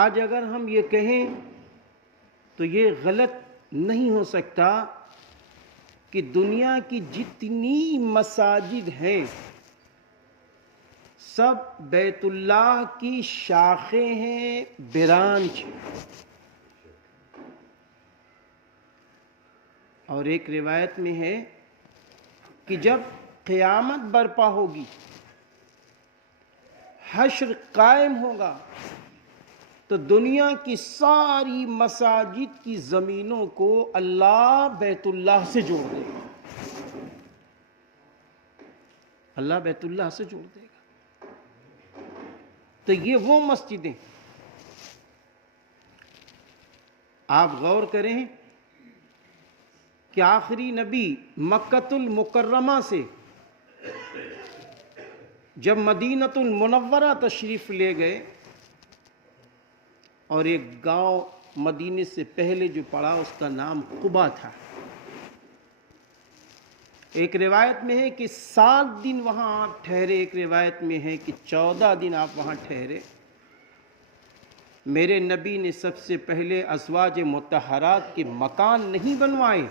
آج اگر ہم یہ کہیں تو یہ غلط نہیں ہو سکتا کہ دنیا کی جتنی مساجد ہیں سب بیت اللہ کی شاخیں ہیں، برانچ ہیں۔ اور ایک روایت میں ہے کہ جب قیامت برپا ہوگی، حشر قائم ہوگا، تو دنیا کی ساری مساجد کی زمینوں کو اللہ بیت اللہ سے جوڑ دے گا۔ اللہ بیت اللہ سے جوڑ دے گا۔ تو یہ وہ مسجدیں، آپ غور کریں کہ آخری نبی مکۃ المکرمہ سے جب مدینۃ المنورہ تشریف لے گئے، اور ایک گاؤں مدینے سے پہلے جو پڑا اس کا نام قبا تھا۔ ایک روایت میں ہے کہ 7 دن وہاں آپ ٹھہرے، ایک روایت میں ہے کہ 14 دن آپ وہاں ٹھہرے۔ میرے نبی نے سب سے پہلے ازواج مطہرات کے مکان نہیں بنوائے،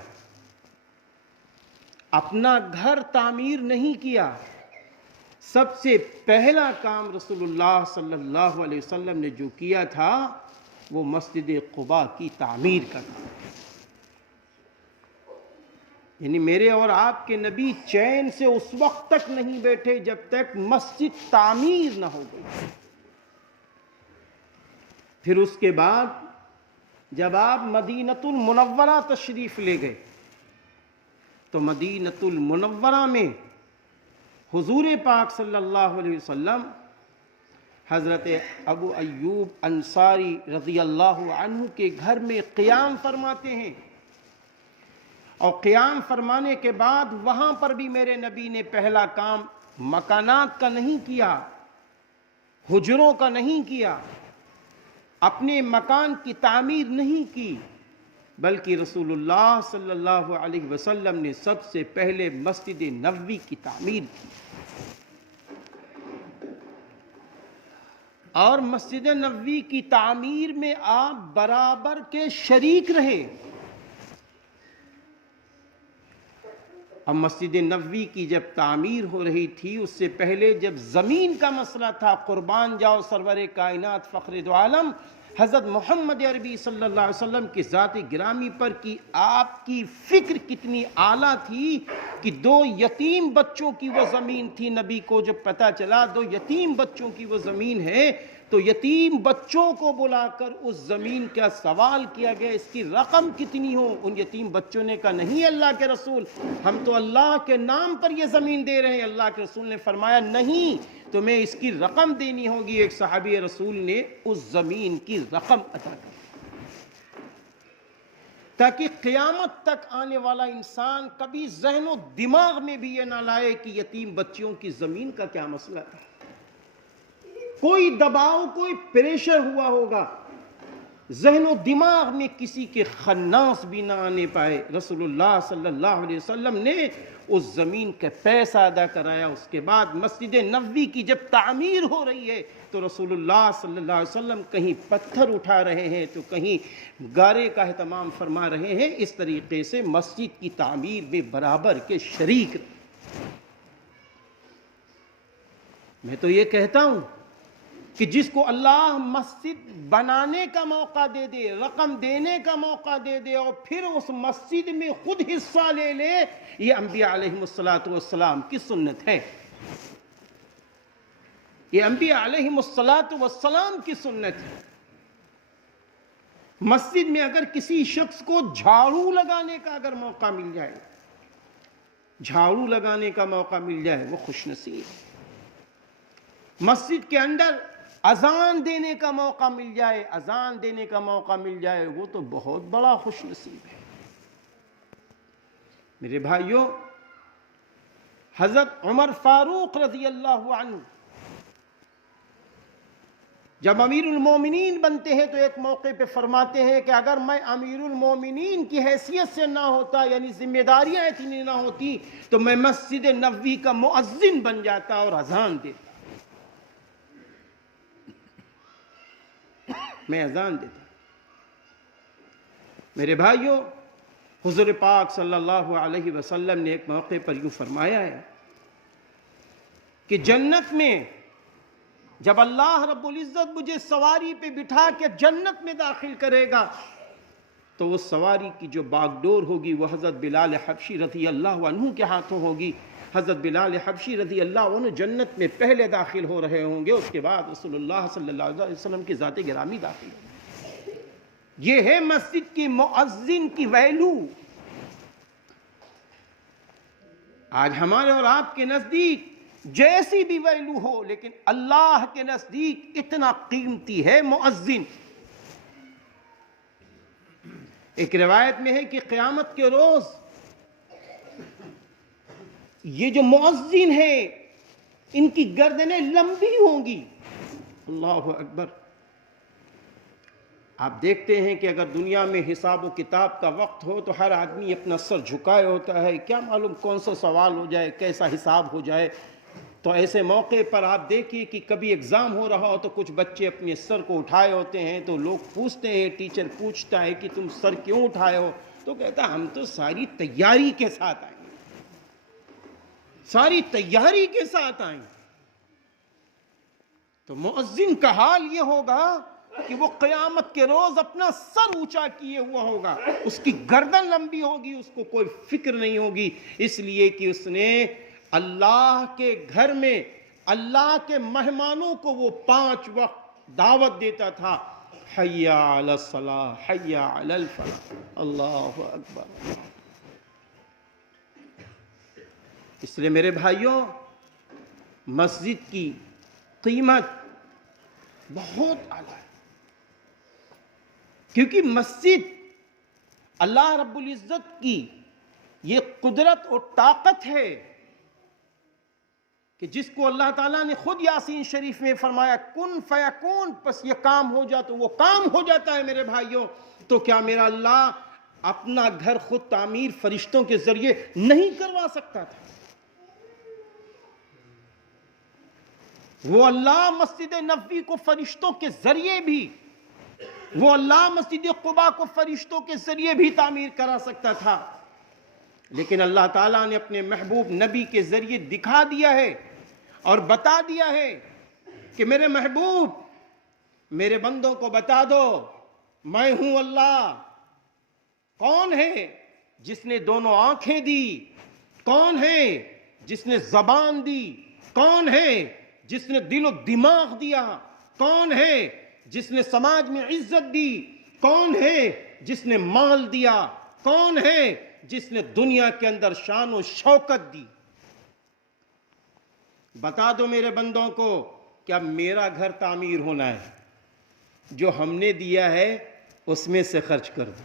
اپنا گھر تعمیر نہیں کیا۔ سب سے پہلا کام رسول اللہ صلی اللہ علیہ وسلم نے جو کیا تھا وہ مسجد قباء کی تعمیر کرنا۔ یعنی میرے اور آپ کے نبی چین سے اس وقت تک نہیں بیٹھے جب تک مسجد تعمیر نہ ہو گئی۔ پھر اس کے بعد جب آپ مدینۃ المنورہ تشریف لے گئے تو مدینۃ المنورہ میں حضور پاک صلی اللہ علیہ وسلم حضرت ابو ایوب انصاری رضی اللہ عنہ کے گھر میں قیام فرماتے ہیں، اور قیام فرمانے کے بعد وہاں پر بھی میرے نبی نے پہلا کام مکانات کا نہیں کیا، حجروں کا نہیں کیا، اپنے مکان کی تعمیر نہیں کی، بلکہ رسول اللہ صلی اللہ علیہ وسلم نے سب سے پہلے مسجد نبوی کی تعمیر کی۔ اور مسجد نبوی کی تعمیر میں آپ برابر کے شریک رہے۔ اب مسجد نبوی کی جب تعمیر ہو رہی تھی، اس سے پہلے جب زمین کا مسئلہ تھا، قربان جاؤ سرور کائنات فخر دو عالم حضرت محمد عربی صلی اللہ علیہ وسلم کی ذات گرامی پر کی آپ کی فکر کتنی اعلیٰ تھی کہ 2 یتیم بچوں کی وہ زمین تھی۔ نبی کو جب پتہ چلا 2 یتیم بچوں کی وہ زمین ہے تو یتیم بچوں کو بلا کر اس زمین کا سوال کیا گیا، اس کی رقم کتنی ہو؟ ان یتیم بچوں نے کہا نہیں اللہ کے رسول، ہم تو اللہ کے نام پر یہ زمین دے رہے ہیں۔ اللہ کے رسول نے فرمایا نہیں، تمہیں اس کی رقم دینی ہوگی۔ ایک صحابی رسول نے اس زمین کی رقم عطا کی تاکہ قیامت تک آنے والا انسان کبھی ذہن و دماغ میں بھی یہ نہ لائے کہ یتیم بچیوں کی زمین کا کیا مسئلہ تھا۔ کوئی دباؤ، کوئی پریشر ہوا ہوگا، ذہن و دماغ میں کسی کے خناس بھی نہ آنے پائے۔ رسول اللہ صلی اللہ علیہ وسلم نے اس زمین کا پیسہ ادا کرایا۔ اس کے بعد مسجد نبوی کی جب تعمیر ہو رہی ہے تو رسول اللہ صلی اللہ علیہ وسلم کہیں پتھر اٹھا رہے ہیں تو کہیں گارے کا اہتمام فرما رہے ہیں۔ اس طریقے سے مسجد کی تعمیر میں برابر کے شریک۔ میں تو یہ کہتا ہوں کہ جس کو اللہ مسجد بنانے کا موقع دے دے، رقم دینے کا موقع دے دے، اور پھر اس مسجد میں خود حصہ لے لے، یہ انبیاء علیہم السلام کی سنت ہے۔ یہ انبیاء علیہم السلام کی سنت ہے۔ مسجد میں اگر کسی شخص کو جھاڑو لگانے کا اگر موقع مل جائے، جھاڑو لگانے کا موقع مل جائے، وہ خوش نصیب ہے۔ مسجد کے اندر اذان دینے کا موقع مل جائے، اذان دینے کا موقع مل جائے، وہ تو بہت بڑا خوش نصیب ہے۔ میرے بھائیوں، حضرت عمر فاروق رضی اللہ عنہ جب امیر المومنین بنتے ہیں تو ایک موقع پہ فرماتے ہیں کہ اگر میں امیر المومنین کی حیثیت سے نہ ہوتا، یعنی ذمہ داریاں اتنی نہ ہوتی، تو میں مسجد نبوی کا مؤذن بن جاتا اور اذان دیتا۔ میں اذان دیتا. میرے بھائیوں، حضور پاک صلی اللہ علیہ وسلم نے ایک موقع پر یوں فرمایا ہے کہ جنت میں جب اللہ رب العزت مجھے سواری پہ بٹھا کے جنت میں داخل کرے گا تو وہ سواری کی جو باگڈور ہوگی وہ حضرت بلال حبشی رضی اللہ عنہ کے ہاتھوں ہوگی. حضرت بلال حبشی رضی اللہ عنہ جنت میں پہلے داخل ہو رہے ہوں گے، اس کے بعد رسول اللہ صلی اللہ علیہ وسلم کی ذات گرامی داخل ہوں گے. یہ ہے مسجد کی مؤذن کی ویلو. آج ہمارے اور آپ کے نزدیک جیسی بھی ویلو ہو، لیکن اللہ کے نزدیک اتنا قیمتی ہے مؤذن. ایک روایت میں ہے کہ قیامت کے روز یہ جو مؤذن ہے ان کی گردنیں لمبی ہوں گی. اللہ اکبر. آپ دیکھتے ہیں کہ اگر دنیا میں حساب و کتاب کا وقت ہو تو ہر آدمی اپنا سر جھکائے ہوتا ہے، کیا معلوم کون سا سوال ہو جائے، کیسا حساب ہو جائے. تو ایسے موقع پر آپ دیکھیے کہ کبھی ایگزام ہو رہا ہو تو کچھ بچے اپنے سر کو اٹھائے ہوتے ہیں، تو لوگ پوچھتے ہیں، ٹیچر پوچھتا ہے کہ تم سر کیوں اٹھائے ہو؟ تو کہتا ہم تو ساری تیاری کے ساتھ آئیں، ساری تیاری کے ساتھ آئیں. تو مؤذن کا حال یہ ہوگا کہ وہ قیامت کے روز اپنا سر اونچا کیے ہوا ہوگا، اس کی گردن لمبی ہوگی، اس کو کوئی فکر نہیں ہوگی، اس لیے کہ اس نے اللہ کے گھر میں اللہ کے مہمانوں کو وہ 5 وقت دعوت دیتا تھا. حی علی الصلاۃ، حی علی الفلاح. اللہ اکبر. اس لیے میرے بھائیوں، مسجد کی قیمت بہت اعلیٰ ہے، کیونکہ مسجد اللہ رب العزت کی یہ قدرت اور طاقت ہے کہ جس کو اللہ تعالیٰ نے خود یاسین شریف میں فرمایا کن فیکون، پس یہ کام ہو جاتا، وہ کام ہو جاتا ہے. میرے بھائیوں، تو کیا میرا اللہ اپنا گھر خود تعمیر فرشتوں کے ذریعے نہیں کروا سکتا تھا؟ وہ اللہ مسجد نبوی کو فرشتوں کے ذریعے بھی، وہ اللہ مسجد قباء کو فرشتوں کے ذریعے بھی تعمیر کرا سکتا تھا. لیکن اللہ تعالیٰ نے اپنے محبوب نبی کے ذریعے دکھا دیا ہے اور بتا دیا ہے کہ میرے محبوب، میرے بندوں کو بتا دو میں ہوں اللہ. کون ہے جس نے دونوں آنکھیں دی؟ کون ہے جس نے زبان دی؟ کون ہے جس نے دل و دماغ دیا؟ کون ہے جس نے سماج میں عزت دی؟ کون ہے جس نے مال دیا؟ کون ہے جس نے دنیا کے اندر شان و شوکت دی؟ بتا دو میرے بندوں کو، کیا میرا گھر تعمیر ہونا ہے؟ جو ہم نے دیا ہے اس میں سے خرچ کر دو.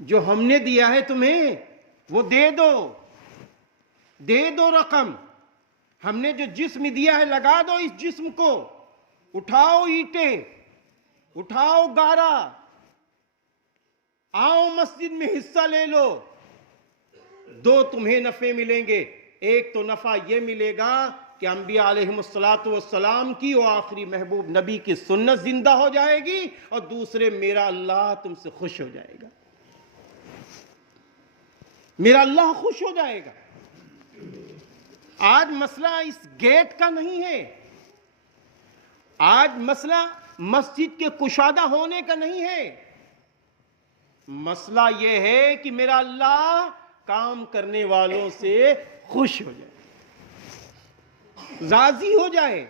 جو ہم نے دیا ہے تمہیں وہ دے دو، دے دو رقم. ہم نے جو جسم دیا ہے لگا دو اس جسم کو. اٹھاؤ اینٹیں، اٹھاؤ گارا، آؤ مسجد میں حصہ لے لو. 2 تمہیں نفع ملیں گے. ایک تو نفع یہ ملے گا کہ انبیاء علیہم السلام کی اور آخری محبوب نبی کی سنت زندہ ہو جائے گی، اور دوسرے میرا اللہ تم سے خوش ہو جائے گا. میرا اللہ خوش ہو جائے گا. آج مسئلہ اس گیٹ کا نہیں ہے، آج مسئلہ مسجد کے کشادہ ہونے کا نہیں ہے. مسئلہ یہ ہے کہ میرا اللہ کام کرنے والوں سے خوش ہو جائے، راضی ہو جائے.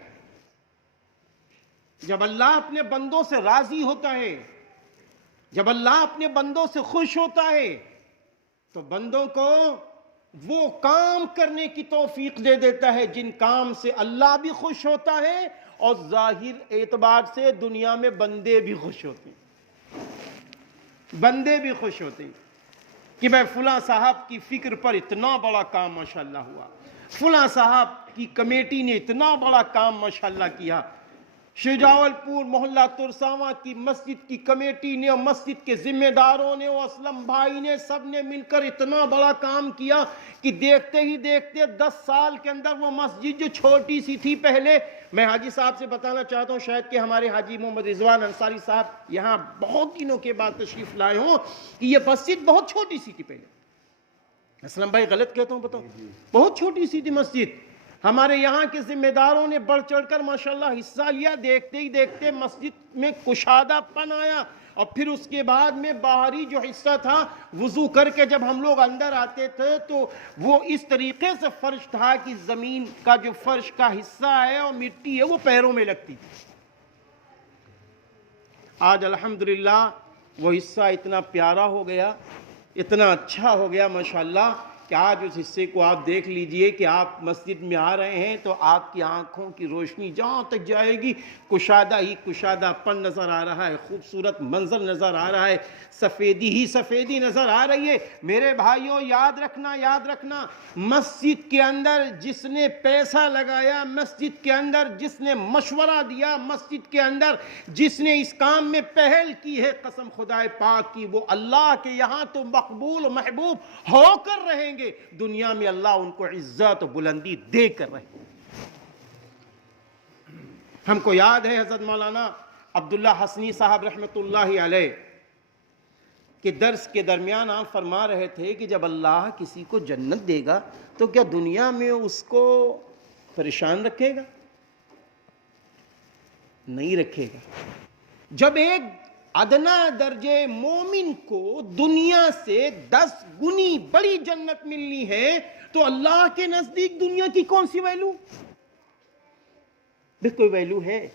جب اللہ اپنے بندوں سے راضی ہوتا ہے، جب اللہ اپنے بندوں سے خوش ہوتا ہے، تو بندوں کو وہ کام کرنے کی توفیق دے دیتا ہے جن کام سے اللہ بھی خوش ہوتا ہے اور ظاہر اعتبار سے دنیا میں بندے بھی خوش ہوتے ہیں. بندے بھی خوش ہوتے ہیں کہ میں فلاں صاحب کی فکر پر اتنا بڑا کام ماشاءاللہ ہوا، فلاں صاحب کی کمیٹی نے اتنا بڑا کام ماشاءاللہ کیا. شجاول پور محلہ ترساواں کی مسجد کی کمیٹی نے اور مسجد کے ذمہ داروں نے اور اسلم بھائی نے سب نے مل کر اتنا بڑا کام کیا کہ دیکھتے ہی دیکھتے 10 سال کے اندر وہ مسجد جو چھوٹی سی تھی پہلے، میں حاجی صاحب سے بتانا چاہتا ہوں، شاید کہ ہمارے حاجی محمد رضوان انصاری صاحب یہاں بہت دنوں کے بعد تشریف لائے ہوں، کہ یہ مسجد بہت چھوٹی سی تھی پہلے. اسلم بھائی غلط کہتا ہوں بتاؤ؟ بہت چھوٹی سی تھی مسجد. ہمارے یہاں کے ذمہ داروں نے بڑھ چڑھ کر ماشاءاللہ حصہ لیا. دیکھتے ہی دیکھتے مسجد میں کشادہ پن آیا. اور پھر اس کے بعد میں باہری جو حصہ تھا، وضو کر کے جب ہم لوگ اندر آتے تھے تو وہ اس طریقے سے فرش تھا کہ زمین کا جو فرش کا حصہ ہے اور مٹی ہے وہ پیروں میں لگتی تھی. آج الحمدللہ وہ حصہ اتنا پیارا ہو گیا، اتنا اچھا ہو گیا ماشاءاللہ کہ آج اس حصے کو آپ دیکھ لیجئے کہ آپ مسجد میں آ رہے ہیں تو آپ کی آنکھوں کی روشنی جہاں تک جائے گی کشادہ ہی کشادہ پن نظر آ رہا ہے، خوبصورت منظر نظر آ رہا ہے، سفیدی ہی سفیدی نظر آ رہی ہے. میرے بھائیوں یاد رکھنا، مسجد کے اندر جس نے پیسہ لگایا، مسجد کے اندر جس نے مشورہ دیا، مسجد کے اندر جس نے اس کام میں پہل کی ہے، قسم خدائے پاک کی وہ اللہ کے یہاں تو مقبول و محبوب ہو کر رہیں گے، دنیا میں اللہ ان کو عزت و بلندی دے کر رہیں گے. ہم کو یاد ہے حضرت مولانا عبداللہ حسنی صاحب رحمۃ اللہ علیہ کہ درس کے درمیان آپ فرما رہے تھے کہ جب اللہ کسی کو جنت دے گا تو کیا دنیا میں اس کو پریشان رکھے گا؟ نہیں رکھے گا. جب ایک ادنا درجے مومن کو دنیا سے 10 گنی بڑی جنت ملنی ہے تو اللہ کے نزدیک دنیا کی کون سی ویلو؟ کوئی ویلو ہے؟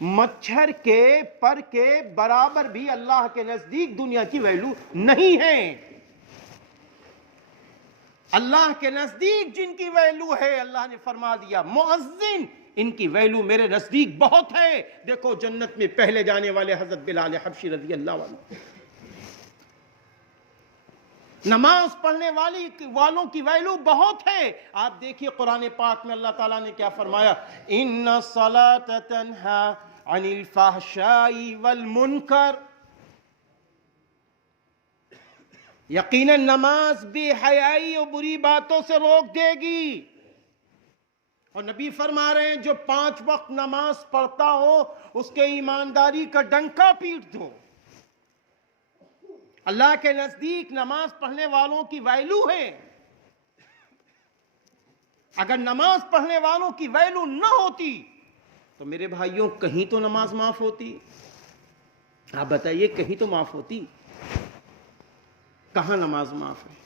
مچھر کے پر کے برابر بھی اللہ کے نزدیک دنیا کی ویلو نہیں ہے. اللہ کے نزدیک جن کی ویلو ہے اللہ نے فرما دیا مؤذن ان کی ویلو میرے نزدیک بہت ہے. دیکھو جنت میں پہلے جانے والے حضرت بلال حبشی رضی اللہ عنہ، نماز پڑھنے والوں کی ویلو بہت ہے. آپ دیکھیے قرآن پاک میں اللہ تعالیٰ نے کیا فرمایا، ان الصلاۃ تنہا عن الفحشاء والمنکر، یقیناً نماز بے حیائی اور بری باتوں سے روک دے گی. اور نبی فرما رہے ہیں جو 5 وقت نماز پڑھتا ہو اس کے ایمانداری کا ڈنکا پیٹ دو. اللہ کے نزدیک نماز پڑھنے والوں کی ویلو ہے. اگر نماز پڑھنے والوں کی ویلو نہ ہوتی تو میرے بھائیوں کہیں تو نماز معاف ہوتی؟ آپ بتائیے کہیں تو معاف ہوتی؟ کہاں نماز معاف ہے؟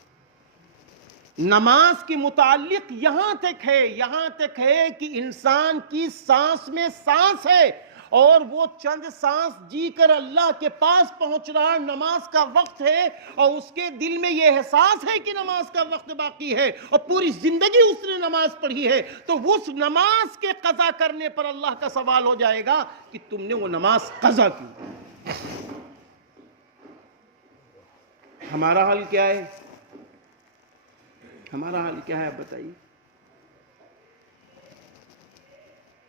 نماز کے متعلق یہاں تک ہے کہ انسان کی سانس میں سانس ہے اور وہ چند سانس جی کر اللہ کے پاس پہنچ رہا ہے، نماز کا وقت ہے اور اس کے دل میں یہ احساس ہے کہ نماز کا وقت باقی ہے اور پوری زندگی اس نے نماز پڑھی ہے، تو اس نماز کے قضا کرنے پر اللہ کا سوال ہو جائے گا کہ تم نے وہ نماز قضا کی. ہمارا حال کیا ہے؟ ہمارا حال کیا ہے آپ بتائیے؟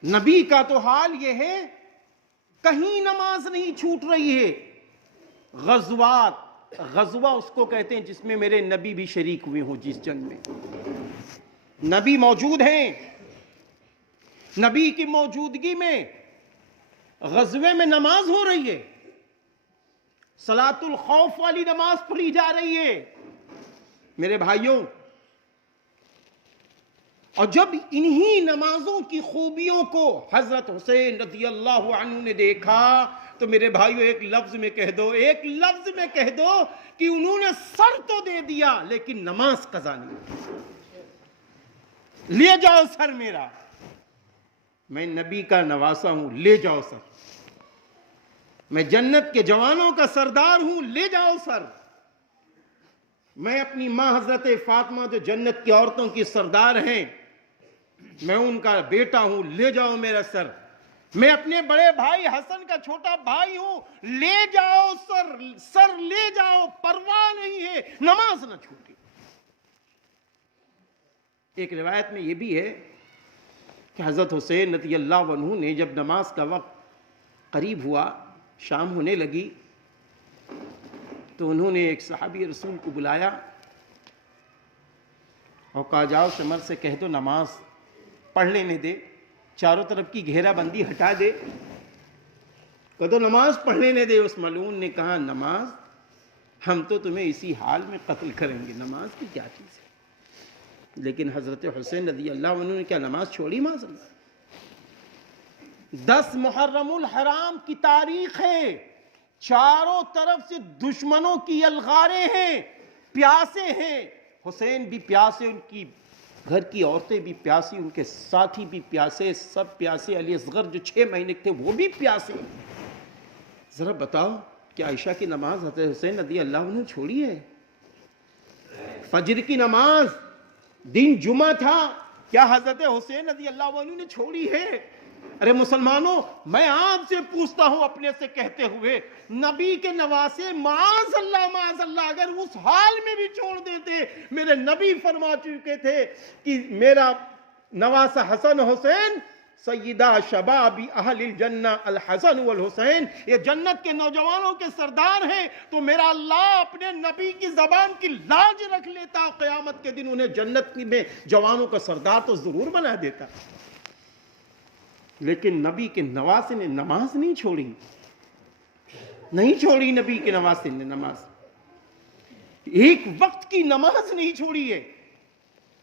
نبی کا تو حال یہ ہے کہیں نماز نہیں چھوٹ رہی ہے. غزوہ اس کو کہتے ہیں جس میں میرے نبی بھی شریک ہوئے ہوں. جس جنگ میں نبی موجود ہیں، نبی کی موجودگی میں غزوے میں نماز ہو رہی ہے، صلاۃ الخوف والی نماز پڑھی جا رہی ہے میرے بھائیوں. اور جب انہی نمازوں کی خوبیوں کو حضرت حسین رضی اللہ عنہ نے دیکھا تو میرے بھائیوں ایک لفظ میں کہہ دو کہ انہوں نے سر تو دے دیا لیکن نماز قضا نہیں. لے جاؤ سر میرا، میں نبی کا نواسا ہوں، لے جاؤ سر. میں جنت کے جوانوں کا سردار ہوں، لے جاؤ سر. میں اپنی ماں حضرت فاطمہ جو جنت کی عورتوں کی سردار ہیں، میں ان کا بیٹا ہوں، لے جاؤ میرا سر. میں اپنے بڑے بھائی حسن کا چھوٹا بھائی ہوں، لے جاؤ سر لے جاؤ، پرواہ نہیں ہے، نماز نہ چھوٹے. ایک روایت میں یہ بھی ہے کہ حضرت حسین رضی اللہ عنہ نے جب نماز کا وقت قریب ہوا، شام ہونے لگی، تو انہوں نے ایک صحابی رسول کو بلایا اور کہا جاؤ شمر سے کہہ دو نماز پڑھ لینے دے، چاروں طرف کی گھیرا بندی ہٹا دے، کہہ دو نماز پڑھ لینے دے۔ اس ملعون نے کہا نماز، ہم تو تمہیں اسی حال میں قتل کریں گے، نماز کی کیا چیز ہے؟ لیکن حضرت حسین رضی اللہ عنہ نے کیا نماز چھوڑی؟ معاذ اللہ۔ 10 محرم الحرام کی تاریخ ہے، چاروں طرف سے دشمنوں کی یلغاریں ہیں، پیاسے ہیں، حسین بھی پیاسے، ان کی گھر کی عورتیں بھی پیاسی، ان کے ساتھی بھی پیاسے، سب پیاسے، علی اصغر جو 6 مہینے تھے وہ بھی پیاسے۔ ذرا بتاؤ کہ عائشہ کی نماز حضرت حسین رضی اللہ عنہ نے چھوڑی ہے؟ فجر کی نماز دن جمعہ تھا، کیا حضرت حسین رضی اللہ عنہ نے چھوڑی ہے؟ ارے مسلمانوں، میں آپ سے پوچھتا ہوں اپنے سے کہتے ہوئے، نبی کے نواسے معاذ اللہ اگر اس حال میں بھی چھوڑ دیتے، میرے نبی فرما چکے تھے کہ میرا نواسہ حسن حسین سیدہ شباب اہل الجنہ الحسن والحسین، یہ جنت کے نوجوانوں کے سردار ہیں، تو میرا اللہ اپنے نبی کی زبان کی لاج رکھ لیتا، قیامت کے دن انہیں جنت میں جوانوں کا سردار تو ضرور بنا دیتا۔ لیکن نبی کے نواسے نے نماز نہیں چھوڑی، نہیں چھوڑی نبی کے نواسے نے نماز، ایک وقت کی نماز نہیں چھوڑی ہے۔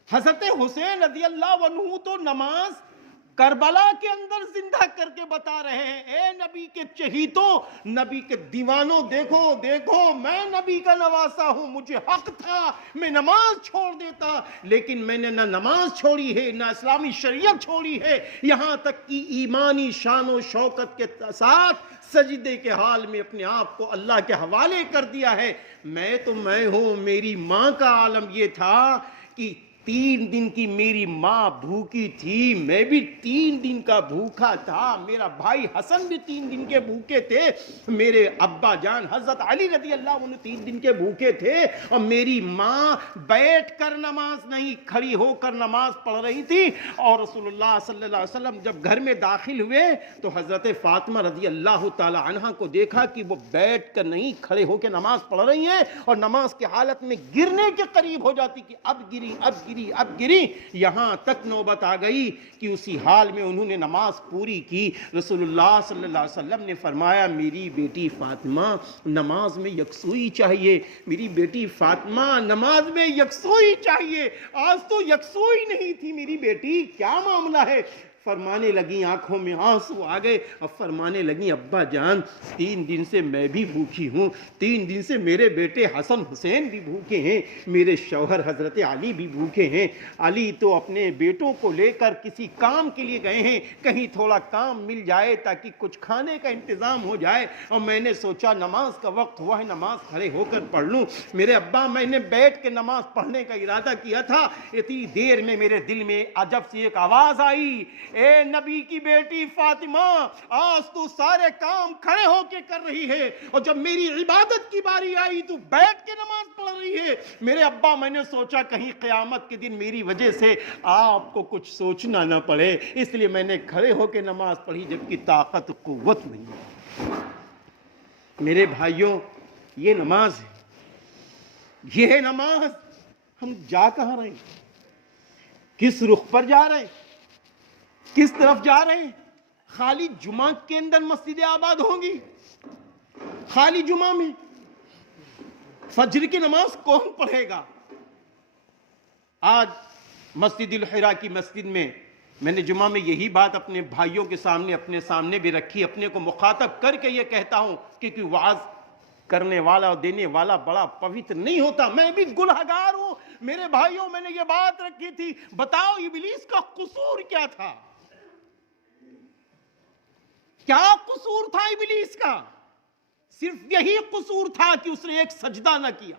حضرت حسین رضی اللہ عنہ تو نماز کربلا کے اندر زندہ کر کے بتا رہے ہیں، اے نبی کے چہیتوں، نبی کے دیوانوں، دیکھو دیکھو میں نبی کا نواسا ہوں، مجھے حق تھا میں نماز چھوڑ دیتا، لیکن میں نے نہ نماز چھوڑی ہے نہ اسلامی شریعت چھوڑی ہے، یہاں تک کہ ایمانی شان و شوکت کے ساتھ سجدے کے حال میں اپنے آپ کو اللہ کے حوالے کر دیا ہے۔ میں تو میں ہوں، میری ماں کا عالم یہ تھا کہ 3 دن کی میری ماں بھوکی تھی، میں بھی 3 دن کا بھوکا تھا، میرا بھائی حسن بھی 3 دن کے بھوکے تھے، میرے ابا جان حضرت علی رضی اللہ عنہ 3 دن کے بھوکے تھے، اور میری ماں بیٹھ کر نماز نہیں کھڑی ہو کر نماز پڑھ رہی تھی۔ اور رسول اللہ صلی اللہ علیہ وسلم جب گھر میں داخل ہوئے تو حضرت فاطمہ رضی اللہ تعالی عنہا کو دیکھا کہ وہ بیٹھ کر نہیں کھڑے ہو کے نماز پڑھ رہی ہیں، اور نماز کی حالت میں گرنے کے قریب ہو جاتی کہ اب گری، یہاں تک نوبت آ گئی کہ اسی حال میں انہوں نے نماز پوری کی۔ رسول اللہ صلی اللہ علیہ وسلم نے فرمایا میری بیٹی فاطمہ نماز میں یکسوئی چاہیے، میری بیٹی فاطمہ نماز میں یکسوئی چاہیے، آج تو یکسوئی نہیں تھی میری بیٹی، کیا معاملہ ہے؟ فرمانے لگی، آنکھوں میں آنسو آ گئے، اب فرمانے لگی ابا جان 3 دن سے میں بھی بھوکی ہوں، 3 دن سے میرے بیٹے حسن حسین بھی بھوکے ہیں، میرے شوہر حضرت علی بھی بھوکے ہیں۔ علی تو اپنے بیٹوں کو لے کر کسی کام کے لیے گئے ہیں، کہیں تھوڑا کام مل جائے تاکہ کچھ کھانے کا انتظام ہو جائے، اور میں نے سوچا نماز کا وقت ہوا ہے، نماز کھڑے ہو کر پڑھ لوں۔ میرے ابا میں نے بیٹھ کے نماز پڑھنے کا ارادہ کیا تھا، اتنی دیر میں میرے دل میں عجب سی ایک آواز آئی، اے نبی کی بیٹی فاطمہ آج تو سارے کام کھڑے ہو کے کر رہی ہے، اور جب میری عبادت کی باری آئی تو بیٹھ کے نماز پڑھ رہی ہے۔ میرے ابا میں نے سوچا کہیں قیامت کے دن میری وجہ سے آپ کو کچھ سوچنا نہ پڑے، اس لیے میں نے کھڑے ہو کے نماز پڑھی، جبکہ طاقت قوت نہیں ہے۔ میرے بھائیوں، یہ نماز ہے، یہ نماز، ہم جا کہاں رہے ہیں؟ کس رخ پر جا رہے ہیں؟ کس طرف جا رہے ہیں؟ خالی جمعہ کے اندر مسجدیں آباد ہوں گی؟ خالی جمعہ میں فجر کی نماز کون پڑھے گا؟ آج مسجد الحرا کی مسجد میں نے جمعہ میں یہی بات اپنے بھائیوں کے سامنے، اپنے سامنے بھی رکھی، اپنے کو مخاطب کر کے یہ کہتا ہوں کہ وعظ کرنے والا اور دینے والا بڑا پوتر نہیں ہوتا، میں بھی گنہگار ہوں۔ میرے بھائیوں، میں نے یہ بات رکھی تھی، بتاؤ ابلیس کا قصور کیا تھا؟ کیا قصور تھا ابلیس کا؟ صرف یہی قصور تھا کہ اس نے ایک سجدہ نہ کیا۔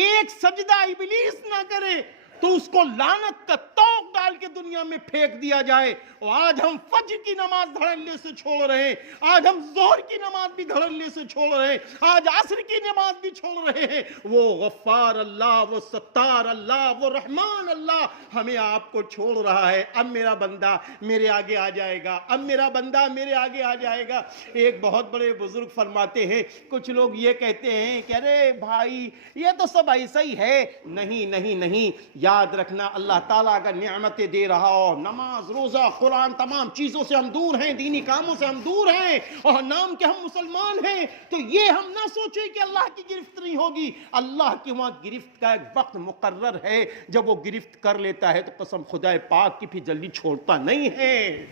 ایک سجدہ ابلیس نہ کرے تو اس کو لعنت کا طوق ڈال ڈال کے دنیا میں پھینک دیا جائے. اور آج ہم فجر کی نماز دھڑلے سے چھوڑ رہے ہیں, آج ہم ظہر کی نماز بھی دھڑلے سے چھوڑ رہے ہیں, آج عصر کی نماز بھی چھوڑ رہے ہیں. وہ غفار اللہ, وہ ستار اللہ, وہ رحمان اللہ ہمیں آپ کو چھوڑ رہا ہے. اب میرا بندہ میرے آگے آ جائے گا, اب میرا بندہ میرے آگے آ جائے گا. ایک بہت بڑے بزرگ فرماتے ہیں, کچھ لوگ یہ کہتے ہیں کہ ارے بھائی یہ تو سب ایسا ہی ہے. نہیں نہیں نہیں, یاد رکھنا اللہ تعالیٰ اگر نعمتیں دے رہا ہو, نماز روزہ قرآن تمام چیزوں سے ہم دور ہیں, دینی کاموں سے ہم دور ہیں, اور نام کے ہم مسلمان ہیں, تو یہ ہم نہ سوچیں کہ اللہ کی گرفت نہیں ہوگی. اللہ کی وہاں گرفت کا ایک وقت مقرر ہے, جب وہ گرفت کر لیتا ہے تو قسم خدا پاک کی پھر جلدی چھوڑتا نہیں ہے.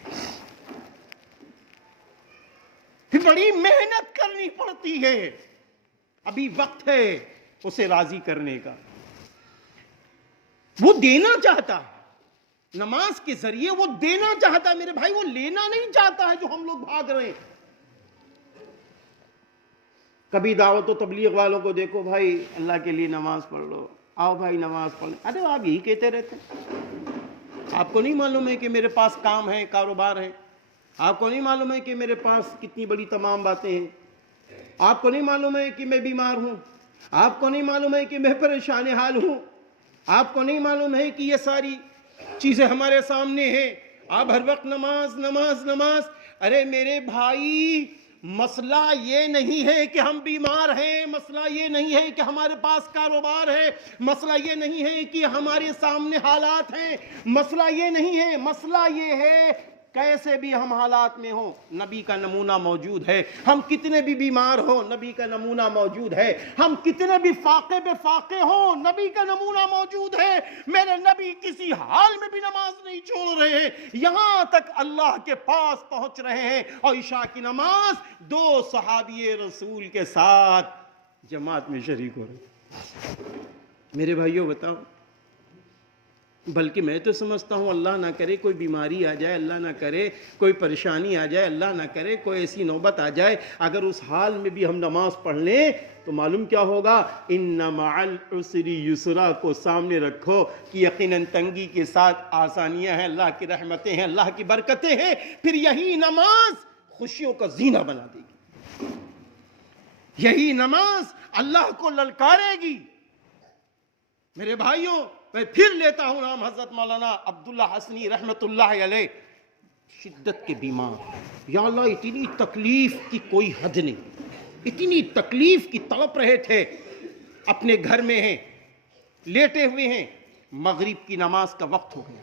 پھر بڑی محنت کرنی پڑتی ہے. ابھی وقت ہے اسے راضی کرنے کا. وہ دینا چاہتا ہے, نماز کے ذریعے وہ دینا چاہتا ہے میرے بھائی, وہ لینا نہیں چاہتا ہے جو ہم لوگ بھاگ رہے ہیں. کبھی دعوت و تبلیغ والوں کو دیکھو, بھائی اللہ کے لیے نماز پڑھ لو, آؤ بھائی نماز پڑھ لیں. ارے آپ یہی کہتے رہتے ہیں. آپ کو نہیں معلوم ہے کہ میرے پاس کام ہے, کاروبار ہے؟ آپ کو نہیں معلوم ہے کہ میرے پاس کتنی بڑی تمام باتیں ہیں؟ آپ کو نہیں معلوم ہے کہ میں بیمار ہوں؟ آپ کو نہیں معلوم ہے کہ میں پریشان حال ہوں؟ آپ کو نہیں معلوم ہے کہ یہ ساری چیزیں ہمارے سامنے ہیں؟ آپ ہر وقت نماز نماز نماز. ارے میرے بھائی, مسئلہ یہ نہیں ہے کہ ہم بیمار ہیں, مسئلہ یہ نہیں ہے کہ ہمارے پاس کاروبار ہے, مسئلہ یہ نہیں ہے کہ ہمارے سامنے حالات ہیں, مسئلہ یہ نہیں ہے. مسئلہ یہ ہے کیسے بھی ہم حالات میں ہوں, نبی کا نمونہ موجود ہے. ہم کتنے بھی بیمار ہوں, نبی کا نمونہ موجود ہے. ہم کتنے بھی فاقے بے فاقے ہوں, نبی کا نمونہ موجود ہے. میرے نبی کسی حال میں بھی نماز نہیں چھوڑ رہے ہیں, یہاں تک اللہ کے پاس پہنچ رہے ہیں. اور عشاء کی نماز 2 صحابی رسول کے ساتھ جماعت میں شریک ہو رہے. میرے بھائیوں بتاؤ, بلکہ میں تو سمجھتا ہوں اللہ نہ کرے کوئی بیماری آ جائے, اللہ نہ کرے کوئی پریشانی آ جائے, اللہ نہ کرے کوئی ایسی نوبت آ جائے, اگر اس حال میں بھی ہم نماز پڑھ لیں تو معلوم کیا ہوگا, ان مع العسر یسرا کو سامنے رکھو کہ یقیناً تنگی کے ساتھ آسانیاں ہیں, اللہ کی رحمتیں ہیں, اللہ کی برکتیں ہیں. پھر یہی نماز خوشیوں کا زینہ بنا دے گی, یہی نماز اللہ کو للکارے گی. میرے بھائیوں, میں پھر لیتا ہوں نام حضرت مولانا عبداللہ حسنی رحمت اللہ علیہ, شدت کے بیمار. یا اللہ, اتنی تکلیف کی کوئی حد نہیں, اتنی تکلیف کی تڑپ رہے تھے, اپنے گھر میں ہیں, لیٹے ہوئے ہیں, مغرب کی نماز کا وقت ہو گیا.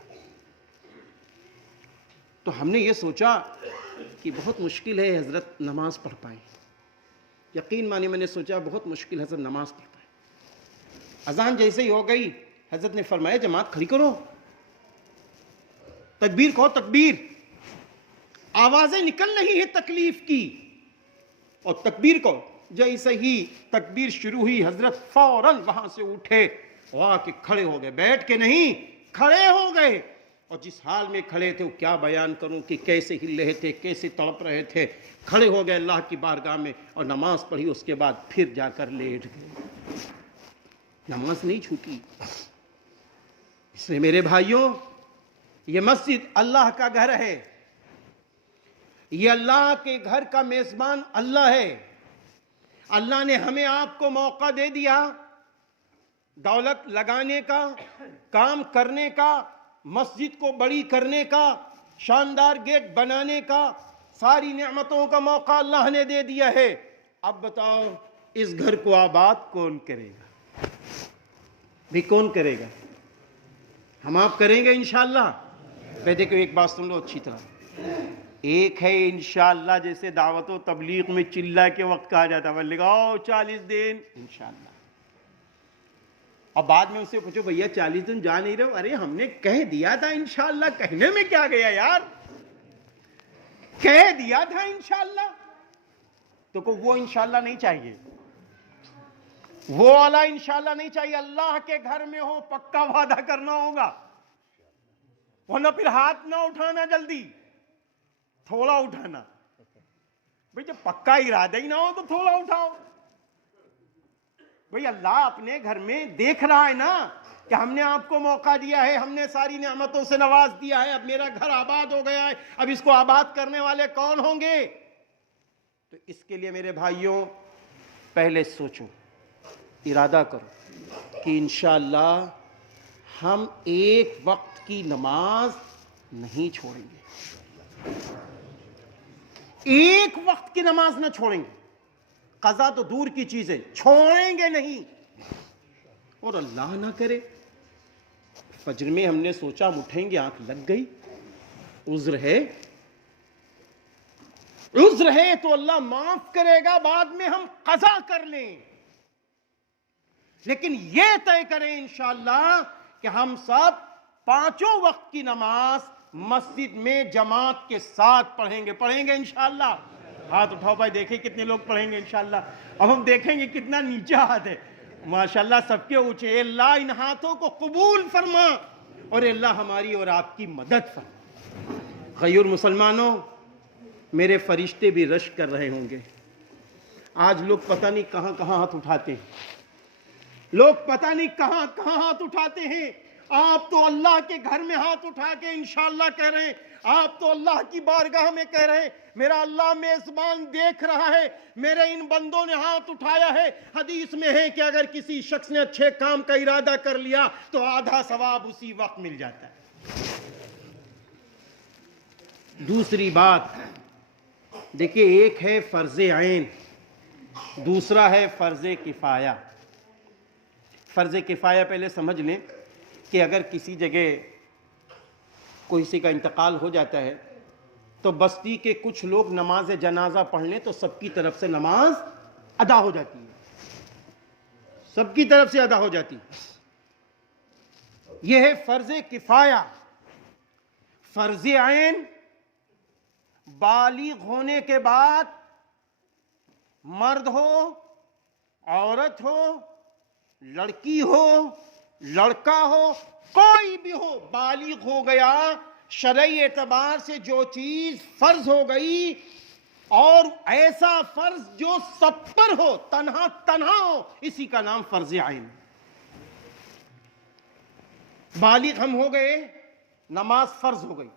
تو ہم نے یہ سوچا کہ بہت مشکل ہے حضرت نماز پڑھ پائیں. یقین مانی میں نے سوچا بہت مشکل حضرت نماز پڑھ پائیں. اذان جیسے ہی ہو گئی, حضرت نے فرمایا جماعت کھڑی کرو, تکبیر کہو, تکبیر. آوازیں نکل رہی ہیں تکلیف کی, اور تکبیر کہو. جیسے ہی تکبیر شروع ہوئی, حضرت فوراً وہاں سے اٹھے, وہاں کے کھڑے ہو گئے, بیٹھ کے نہیں, کھڑے ہو گئے. اور جس حال میں کھڑے تھے وہ کیا بیان کروں کہ کیسے ہل رہے تھے, کیسے تڑپ رہے تھے. کھڑے ہو گئے اللہ کی بارگاہ میں اور نماز پڑھی. اس کے بعد پھر جا کر لیٹ گئے. نماز نہیں چھوٹی. اس لیے میرے بھائیوں, یہ مسجد اللہ کا گھر ہے, یہ اللہ کے گھر کا میزبان اللہ ہے. اللہ نے ہمیں آپ کو موقع دے دیا دولت لگانے کا, کام کرنے کا, مسجد کو بڑی کرنے کا, شاندار گیٹ بنانے کا, ساری نعمتوں کا موقع اللہ نے دے دیا ہے. اب بتاؤ اس گھر کو آباد کون کرے گا؟ بھی کون کرے گا؟ ہم آپ کریں گے انشاءاللہ. دیکھو ایک بات سن لو اچھی طرح. ایک ہے انشاءاللہ جیسے دعوت و تبلیغ میں چلہ کے وقت کہا جاتا ہے, لگاؤ 40 دن انشاءاللہ. اور بعد میں اسے پوچھو بھیا 40 دن جا نہیں رہے, ارے ہم نے کہہ دیا تھا انشاءاللہ, کہنے میں کیا گیا یار, کہہ دیا تھا انشاءاللہ. تو وہ انشاءاللہ نہیں چاہیے, وہ والا انشاءاللہ نہیں چاہیے. اللہ کے گھر میں ہو پکا وعدہ کرنا ہوگا, ورنہ پھر ہاتھ نہ اٹھانا, جلدی تھوڑا اٹھانا. بھئی جب پکا ارادہ ہی نہ ہو تو تھوڑا اٹھاؤ. بھئی اللہ اپنے گھر میں دیکھ رہا ہے نا, کہ ہم نے آپ کو موقع دیا ہے, ہم نے ساری نعمتوں سے نواز دیا ہے, اب میرا گھر آباد ہو گیا ہے, اب اس کو آباد کرنے والے کون ہوں گے؟ تو اس کے لیے میرے بھائیوں پہلے سوچو, ارادہ کرو کہ انشاءاللہ ہم ایک وقت کی نماز نہیں چھوڑیں گے, ایک وقت کی نماز نہ چھوڑیں گے, قضا تو دور کی چیز ہے, چھوڑیں گے نہیں. اور اللہ نہ کرے فجر میں ہم نے سوچا ہم اٹھیں گے, آنکھ لگ گئی, عذر ہے تو اللہ معاف کرے گا, بعد میں ہم قضا کر لیں. لیکن یہ طے کریں انشاءاللہ کہ ہم سب پانچوں وقت کی نماز مسجد میں جماعت کے ساتھ پڑھیں گے انشاءاللہ. ہاتھ اٹھاؤ بھائی, دیکھیں کتنے لوگ پڑھیں گے انشاءاللہ. اب ہم دیکھیں گے کتنا نیچا ہاتھ ہے, ماشاءاللہ سب کے اونچے. اے اللہ ان ہاتھوں کو قبول فرما, اور اے اللہ ہماری اور آپ کی مدد فرما. غیور مسلمانوں, میرے فرشتے بھی رشک کر رہے ہوں گے. آج لوگ پتہ نہیں کہاں کہاں ہاتھ اٹھاتے ہیں, لوگ پتہ نہیں کہاں کہاں ہاتھ اٹھاتے ہیں. آپ تو اللہ کے گھر میں ہاتھ اٹھا کے انشاءاللہ کہہ رہے ہیں, آپ تو اللہ کی بارگاہ میں کہہ رہے ہیں میرا اللہ میزبان دیکھ رہا ہے, میرے ان بندوں نے ہاتھ اٹھایا ہے. حدیث میں ہے کہ اگر کسی شخص نے اچھے کام کا ارادہ کر لیا تو آدھا ثواب اسی وقت مل جاتا ہے. دوسری بات دیکھیں, ایک ہے فرض عین, دوسرا ہے فرض کفایہ. فرض کفایہ پہلے سمجھ لیں کہ اگر کسی جگہ کسی کا انتقال ہو جاتا ہے تو بستی کے کچھ لوگ نماز جنازہ پڑھ لیں تو سب کی طرف سے نماز ادا ہو جاتی ہے, سب کی طرف سے ادا ہو جاتی. یہ ہے فرض کفایہ. فرض عین بالغ ہونے کے بعد مرد ہو, عورت ہو, لڑکی ہو, لڑکا ہو, کوئی بھی ہو, بالغ ہو گیا, شرعی اعتبار سے جو چیز فرض ہو گئی, اور ایسا فرض جو سب پر ہو, تنہا ہو, اسی کا نام فرض عین. بالغ ہم ہو گئے, نماز فرض ہو گئی.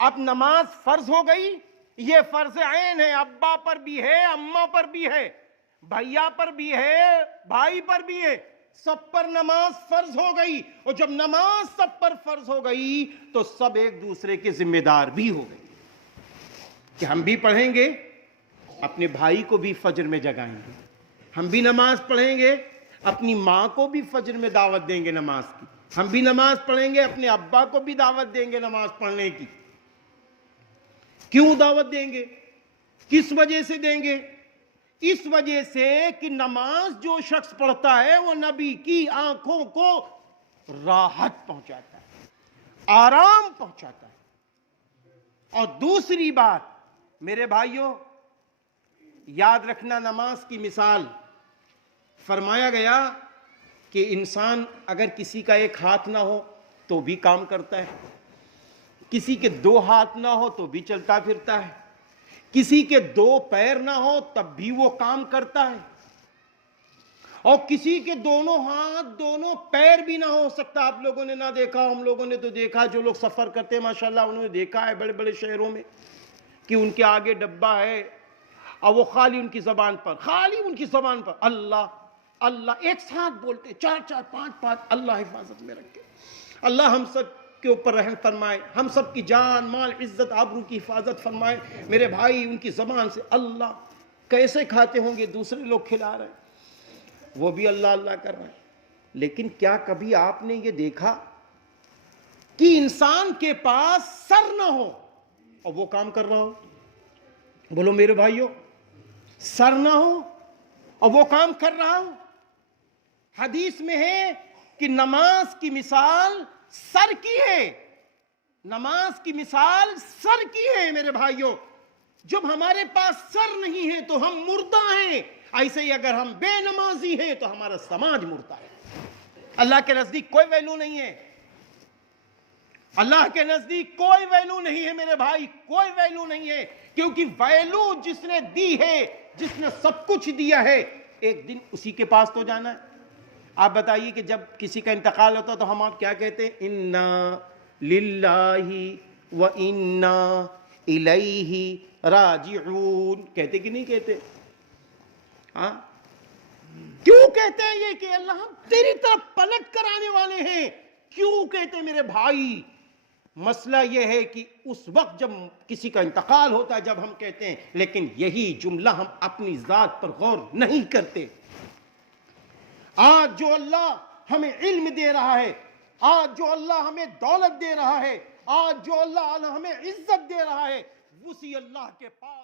اب نماز فرض ہو گئی, یہ فرض عین ہے, ابا پر بھی ہے, اماں پر بھی ہے, بھیا پر بھی ہے, بھائی پر بھی ہے, سب پر نماز فرض ہو گئی. اور جب نماز سب پر فرض ہو گئی تو سب ایک دوسرے کے ذمہ دار بھی ہو گئے کہ ہم بھی پڑھیں گے, اپنے بھائی کو بھی فجر میں جگائیں گے, ہم بھی نماز پڑھیں گے, اپنی ماں کو بھی فجر میں دعوت دیں گے نماز کی, ہم بھی نماز پڑھیں گے, اپنے ابا کو بھی دعوت دیں گے نماز پڑھنے کی. کیوں دعوت دیں گے؟ کس وجہ سے دیں گے؟ اس وجہ سے کہ نماز جو شخص پڑھتا ہے وہ نبی کی آنکھوں کو راحت پہنچاتا ہے, آرام پہنچاتا ہے. اور دوسری بات میرے بھائیوں یاد رکھنا, نماز کی مثال فرمایا گیا کہ انسان اگر کسی کا ایک ہاتھ نہ ہو تو بھی کام کرتا ہے, کسی کے دو ہاتھ نہ ہو تو بھی چلتا پھرتا ہے, کسی کے دو پیر نہ ہو تب بھی وہ کام کرتا ہے, اور کسی کے دونوں ہاتھ دونوں پیر بھی نہ ہو سکتا. آپ لوگوں نے نہ دیکھا, ہم لوگوں نے تو دیکھا, جو لوگ سفر کرتے ہیں ماشاءاللہ انہوں نے دیکھا ہے بڑے بڑے شہروں میں کہ ان کے آگے ڈبہ ہے اور وہ خالی ان کی زبان پر اللہ اللہ ایک ساتھ بولتے, 4 5 اللہ حفاظت میں رکھے, اللہ ہم سب کے اوپر رحم فرمائے, ہم سب کی جان مال عزت آبرو کی حفاظت فرمائے. میرے بھائی ان کی زبان سے اللہ, کیسے کھاتے ہوں گے, دوسرے لوگ کھلا رہے ہیں, وہ بھی اللہ اللہ کر رہے ہیں. لیکن کیا کبھی آپ نے یہ دیکھا کہ انسان کے پاس سر نہ ہو اور وہ کام کر رہا ہو؟ بولو میرے بھائیوں, سر نہ ہو اور وہ کام کر رہا ہو. حدیث میں ہے کہ نماز کی مثال سر کی ہے, نماز کی مثال سر کی ہے میرے بھائیوں. جب ہمارے پاس سر نہیں ہے تو ہم مردہ ہیں, ایسے ہی اگر ہم بے نمازی ہیں تو ہمارا سماج مردہ ہے. اللہ کے نزدیک کوئی ویلو نہیں ہے, اللہ کے نزدیک کوئی ویلو نہیں ہے میرے بھائی, کوئی ویلو نہیں ہے. کیونکہ ویلو جس نے دی ہے, جس نے سب کچھ دیا ہے, ایک دن اسی کے پاس تو جانا ہے. آپ بتائیے کہ جب کسی کا انتقال ہوتا تو ہم آپ کیا کہتے ہیں؟ انا للہ و انا الیہ راجعون، کہتے کہ نہیں کہتے؟ ہاں کیوں کہتے ہیں یہ کہ اللہ ہم تیری طرف پلٹ کر آنے والے ہیں؟ کیوں کہتے ہیں میرے بھائی؟ مسئلہ یہ ہے کہ اس وقت جب کسی کا انتقال ہوتا ہے جب ہم کہتے ہیں، لیکن یہی جملہ ہم اپنی ذات پر غور نہیں کرتے۔ آج جو اللہ ہمیں علم دے رہا ہے، آج جو اللہ ہمیں دولت دے رہا ہے، آج جو اللہ ہمیں عزت دے رہا ہے، اسی اللہ کے پاس